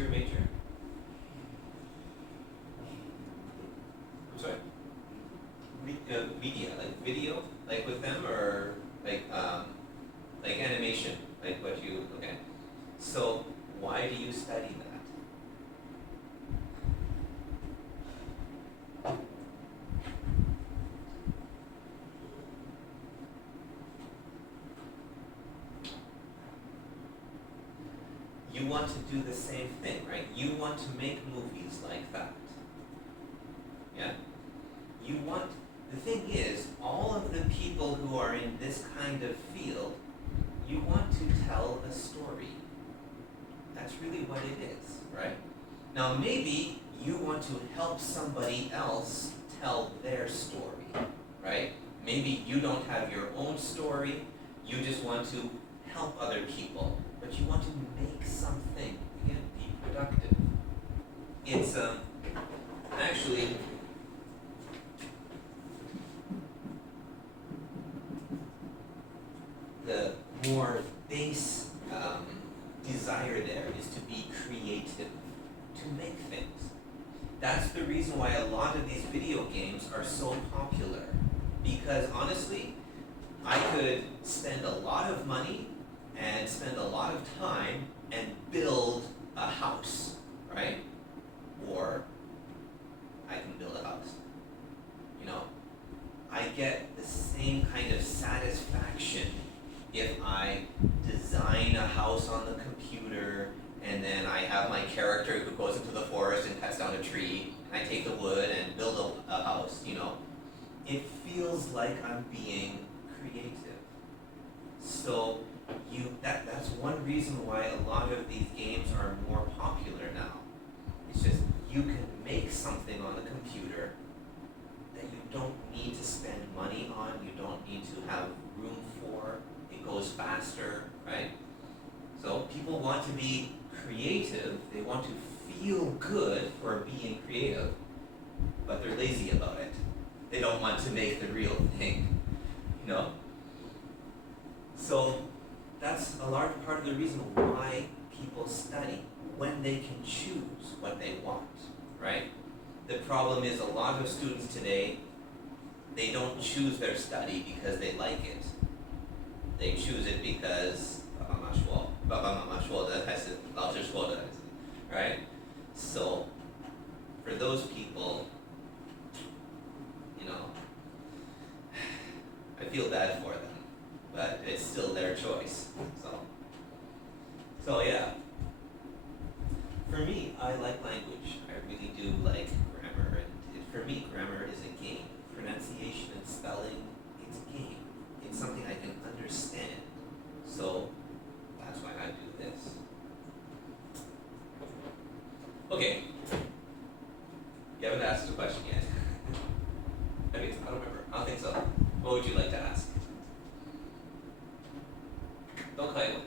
your major? I'm sorry? Media, like video, like with them, or like animation, like what you, okay. So why do you study that? You want to do the same thing, right? You want to make movies like that. Yeah? You want, the thing is, all of the people who are in this kind of field, you want to tell a story. That's really what it is, right? Now maybe you want to help somebody else tell their story, right? Maybe you don't have your own story, you just want to help other people, but you want to make something, again, be productive. It's actually, the more base desire there is to be creative, to make things. That's the reason why a lot of these video games are so popular. Because honestly, I could spend a lot of money and spend a lot of time and build a house, right? Or I can build a house. You know, I get the same kind of satisfaction if I design a house on the computer and then I have my character who goes into the forest and cuts down a tree, and I take the wood and build a house, you know. It feels like I'm being creative. So that's one reason why a lot of these games are more popular now. It's just you can make something on the computer that you don't need to spend money on, you don't need to have room for, it goes faster, right? So people want to be creative, they want to feel good for being creative, but they're lazy about it. They don't want to make the real thing, you know? So that's a large part of the reason why people study, when they can choose what they want, right? The problem is a lot of students today, they don't choose their study because they like it. They choose it because 爸爸妈妈说的还是老师说的， right? So for those people, you know, I feel bad for them, but it's still their choice. So yeah. For me, I like language. I really do like grammar, and for me, grammar is a game. Pronunciation and spelling, it's a game. It's something I can understand. So that's why I do this. Okay. You haven't asked a question yet. I don't remember. I don't think so. What would you like to ask? 都可以了。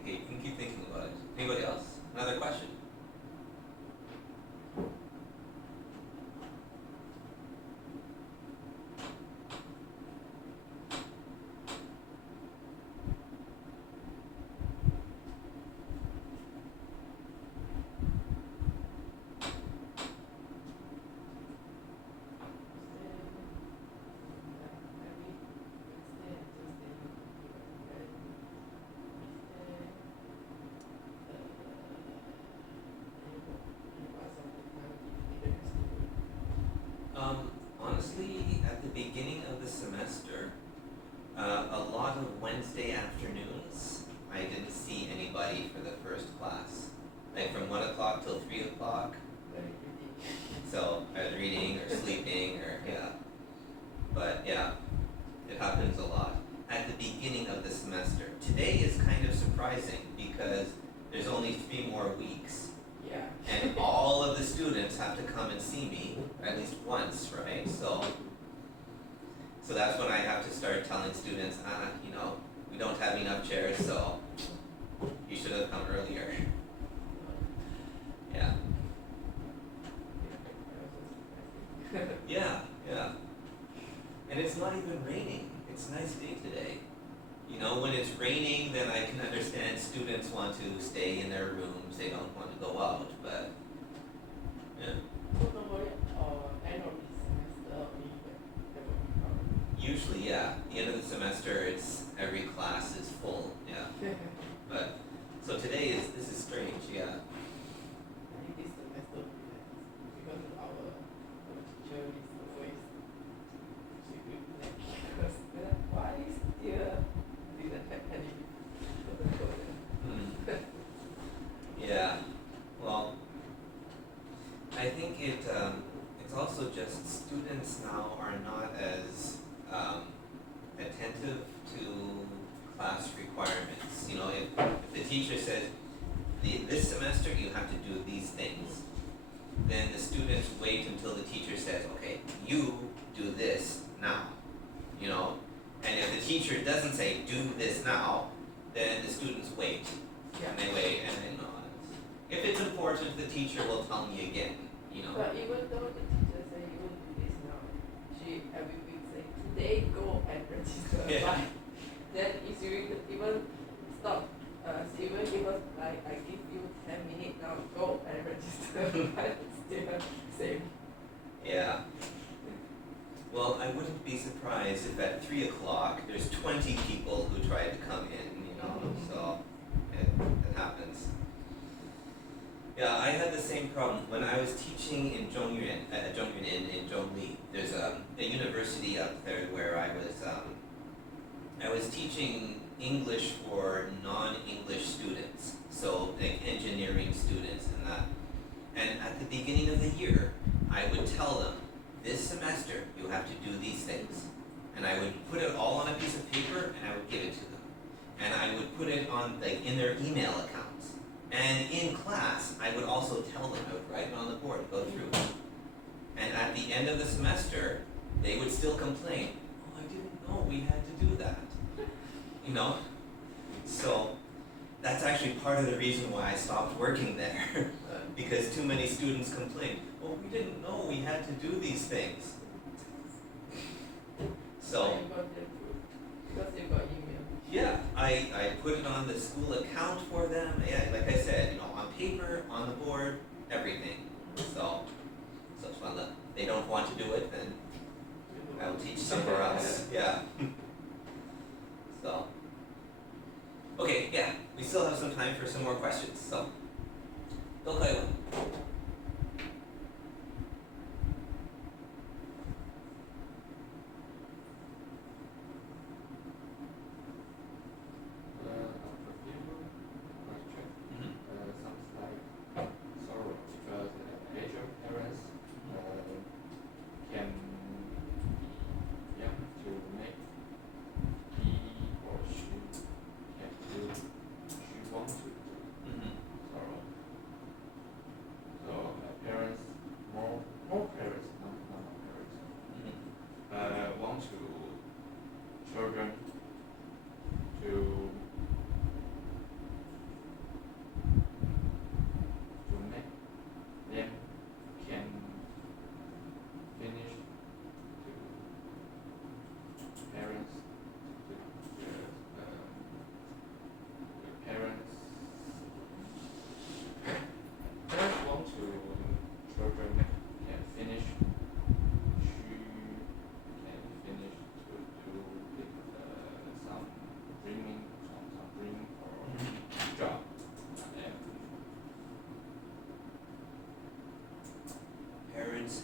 Okay, you can keep thinking about it. Anybody else? Another question? Honestly, at the beginning of the semester, a lot of Wednesday afternoons, I didn't see anybody for the first class. Like from 1 o'clock till 3 o'clock. So I was reading or sleeping or, yeah. But yeah, it happens a lot. At the beginning of the semester. Today is kind of surprising because there's only 3 more weeks. Yeah. And all of the students have to come and see me at least once, right? So that's when I have to start telling students, you know, we don't have enough chairs, so when it's raining, then I can understand students want to stay in their rooms, they don't want to go out, but, yeah. So normally, end of the semester only there will be problem. Usually, yeah, the end of the semester, it's, every class is full, yeah, but, so this is strange, yeah. I think this semester will be like because our teacher is always she will be like because why still didn't have any Yeah, well, I think it's also just students now are not as attentive to class requirements. You know, if the teacher says, this semester you have to do these things, then the students wait until the teacher says, okay, you do this now, you know? And if the teacher doesn't say, do this now, then the students wait. And they wait, and then, if it's important, the teacher will tell me again, you know. But even though the teacher say you will do this now, she every week say today go and register. Yeah. Then if you even stop, she even give us like I give you 10 minutes now, go and register. But still same. Yeah. Well, I wouldn't be surprised if at 3 o'clock there's 20 people who try to come in, you know, so it happens. Yeah, I had the same problem when I was teaching in Zhongyuan in Zhongli. There's a university up there where I was teaching English for non-English students, so like engineering students and that. And at the beginning of the year, I would tell them, this semester you have to do these things. And I would put it all on a piece of paper and I would give it to them. And I would put it on in their email accounts. And in class, I would also tell them, I would write it on the board, go through. And at the end of the semester, they would still complain, oh, I didn't know we had to do that. You know? So, that's actually part of the reason why I stopped working there. Because too many students complained, well, we didn't know we had to do these things. So, You got them through because you got email. yeah, I put it on the school account for them. Yeah, like I said, you know, on paper, on the board, everything. So it's fun that they don't want to do it, then I'll teach somewhere else. Yeah. So, okay, yeah, we still have some time for some more questions. So, 都可以问。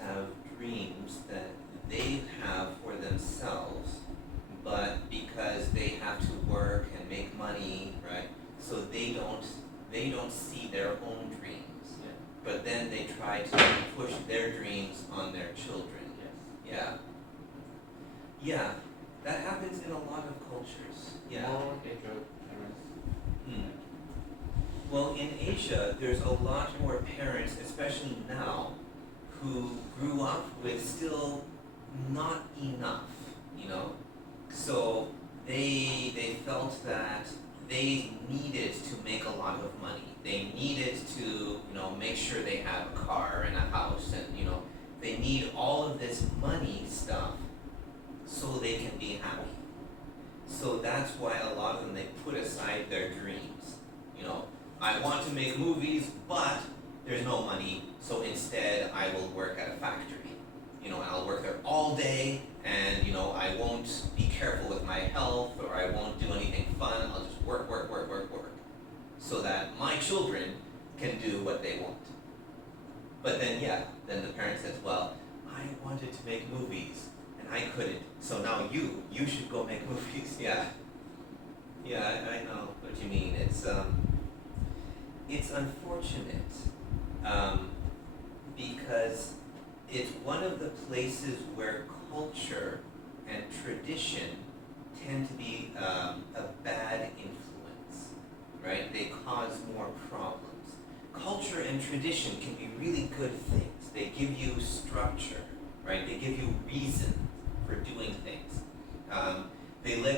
Have dreams that they have for themselves, but because they have to work and make money, right? So they don't see their own dreams. Yeah. But then they try to push their dreams on their children. Yes. Yeah. Yeah, that happens in a lot of cultures. Yeah. More Asian parents. Well, in Asia, there's a lot more parents, especially now, who grew up with still not enough, you know? So they felt that they needed to make a lot of money. They needed to, you know, make sure they have a car and a house and, you know, they need all of this money stuff so they can be happy. So that's why a lot of them, they put aside their dreams. You know, I want to make movies, but there's no money, so instead I will work at a factory. You know, and I'll work there all day, and you know, I won't be careful with my health, or I won't do anything fun. I'll just work, so that my children can do what they want. But then, then the parent says, well, I wanted to make movies, and I couldn't, so now you should go make movies. I know what you mean. It's unfortunate, because it's one of the places where culture and tradition tend to be a bad influence, right? They cause more problems. Culture and tradition can be really good things. They give you structure, right? They give you reason for doing things. They let